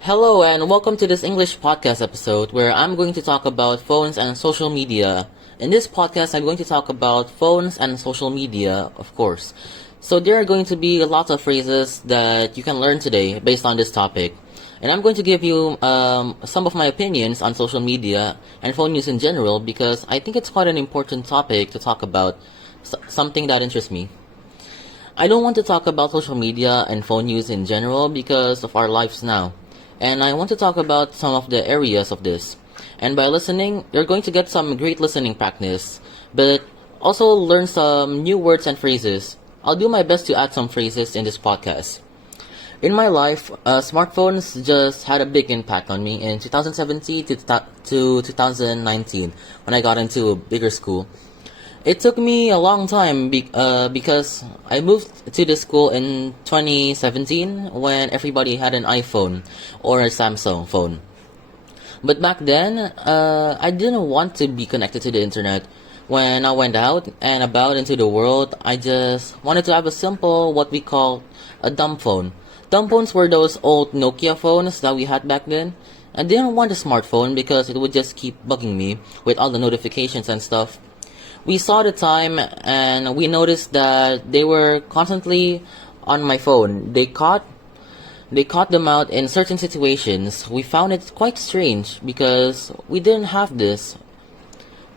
Hello and welcome to this English podcast episode where I'm going to talk about phones and social media. In this podcast, I'm going to talk about phones and social media, of course. So there are going to be lots of phrases that you can learn today based on this topic. And I'm going to give you some of my opinions on social media and phone use in general because I think it's quite an important topic to talk about, something that interests me. I don't want to talk about social media and phone use in general because of our lives now. And I want to talk about some of the areas of this. And by listening, you're going to get some great listening practice, but also learn some new words and phrases. I'll do my best to add some phrases in this podcast. In my life, smartphones just had a big impact on me in 2017 to 2019 when I got into a bigger school. It took me a long time because I moved to this school in 2017 when everybody had an iPhone or a Samsung phone. But back then, I didn't want to be connected to the internet. When I went out and about into the world, I just wanted to have a simple, what we call a dumb phone. Dumb phones were those old Nokia phones that we had back then. I didn't want a smartphone because it would just keep bugging me with all the notifications and stuff. We saw the time and we noticed that they were constantly on my phone. They caught them out in certain situations. We found it quite strange because we didn't have this.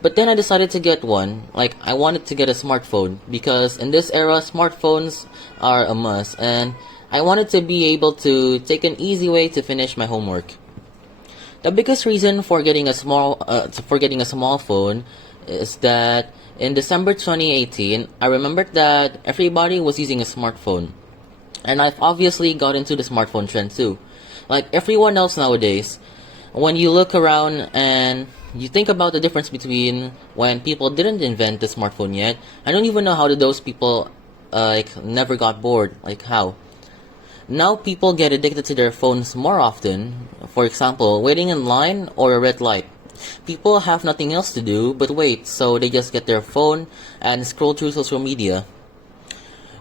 But then I decided to get one. Like, I wanted to get a smartphone because in this era smartphones are a must, and I wanted to be able to take an easy way to finish my homework. The biggest reason for getting a small phone is that in December 2018, I remembered that everybody was using a smartphone. And I've obviously got into the smartphone trend too. Like everyone else nowadays, when you look around and you think about the difference between when people didn't invent the smartphone yet, I don't even know how those people never got bored. Like how? Now people get addicted to their phones more often. For example, waiting in line or a red light. People have nothing else to do but wait, so they just get their phone and scroll through social media.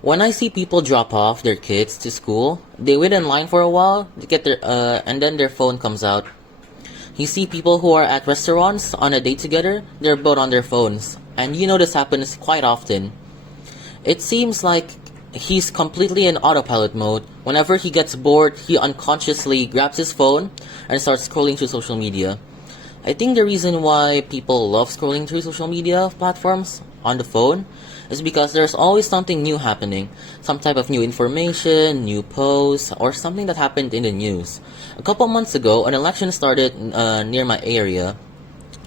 When I see people drop off their kids to school, they wait in line for a while to get and then their phone comes out. You see people who are at restaurants on a date together, they're both on their phones, and you know this happens quite often. It seems like he's completely in autopilot mode. Whenever he gets bored, he unconsciously grabs his phone and starts scrolling through social media. I think the reason why people love scrolling through social media platforms on the phone is because there's always something new happening, some type of new information, new posts, or something that happened in the news. A couple months ago, an election started near my area,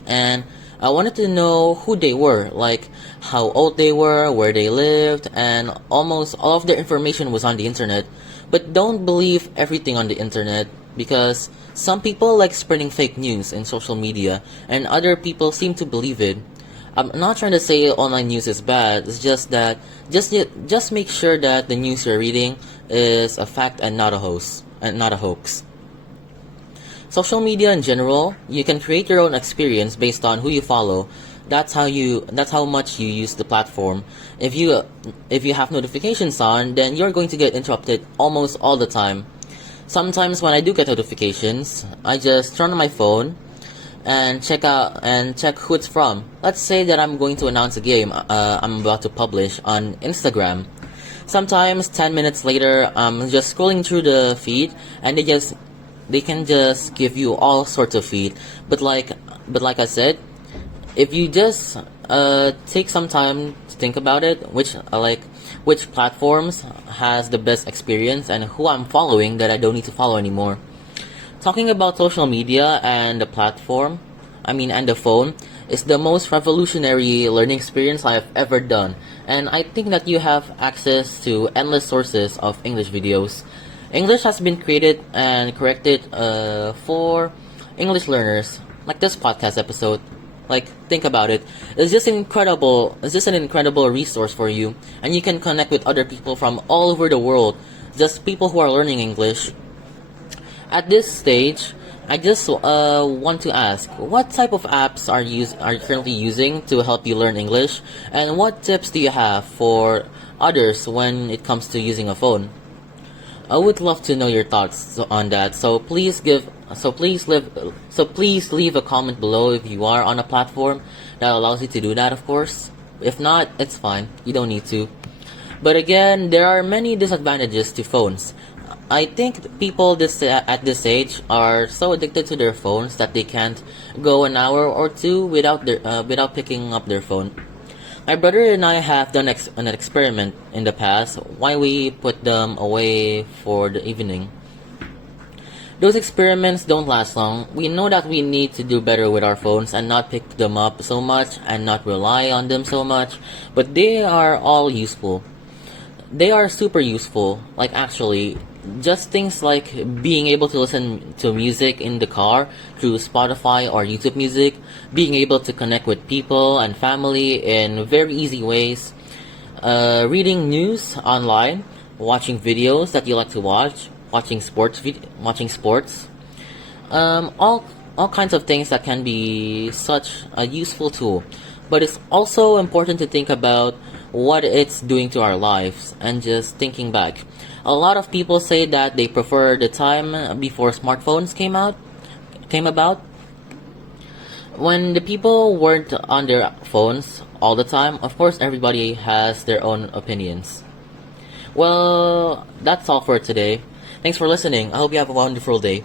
and I wanted to know who they were, like how old they were, where they lived, and almost all of their information was on the internet. But don't believe everything on the internet because some people like spreading fake news in social media and other people seem to believe it. I'm not trying to say online news is bad, it's just that just make sure that the news you're reading is a fact and not a hoax. Social media in general, you can create your own experience based on who you follow. That's how much you use the platform. If you have notifications on, then you're going to get interrupted almost all the time. Sometimes when I do get notifications, I just turn on my phone and check who it's from. Let's say that I'm going to announce a game I'm about to publish on Instagram. Sometimes 10 minutes later, I'm just scrolling through the feed and they can just give you all sorts of feed. But like I said, if you just take some time to think about it, which platforms has the best experience and who I'm following that I don't need to follow anymore. Talking about social media and the and the phone is the most revolutionary learning experience I have ever done. And I think that you have access to endless sources of English videos. English has been created and corrected for English learners, like this podcast episode. Like, think about it. It's just an incredible resource for you, and you can connect with other people from all over the world, just people who are learning English. At this stage, I just want to ask, what type of apps are you currently using to help you learn English, and what tips do you have for others when it comes to using a phone? I would love to know your thoughts on that. So please leave a comment below if you are on a platform that allows you to do that, of course. If not, it's fine. You don't need to. But again, there are many disadvantages to phones. I think people at this age are so addicted to their phones that they can't go an hour or two without picking up their phone. My brother and I have done an experiment in the past why we put them away for the evening. Those experiments don't last long. We know that we need to do better with our phones and not pick them up so much and not rely on them so much, but they are all useful. They are super useful, like actually, just things like being able to listen to music in the car through Spotify or YouTube Music, being able to connect with people and family in very easy ways, reading news online, watching videos that you like to watch, watching sports, all kinds of things that can be such a useful tool. But it's also important to think about what it's doing to our lives and just thinking back. A lot of people say that they prefer the time before smartphones came about, when the people weren't on their phones all the time. Of course, everybody has their own opinions. Well, that's all for today. Thanks for listening. I hope you have a wonderful day.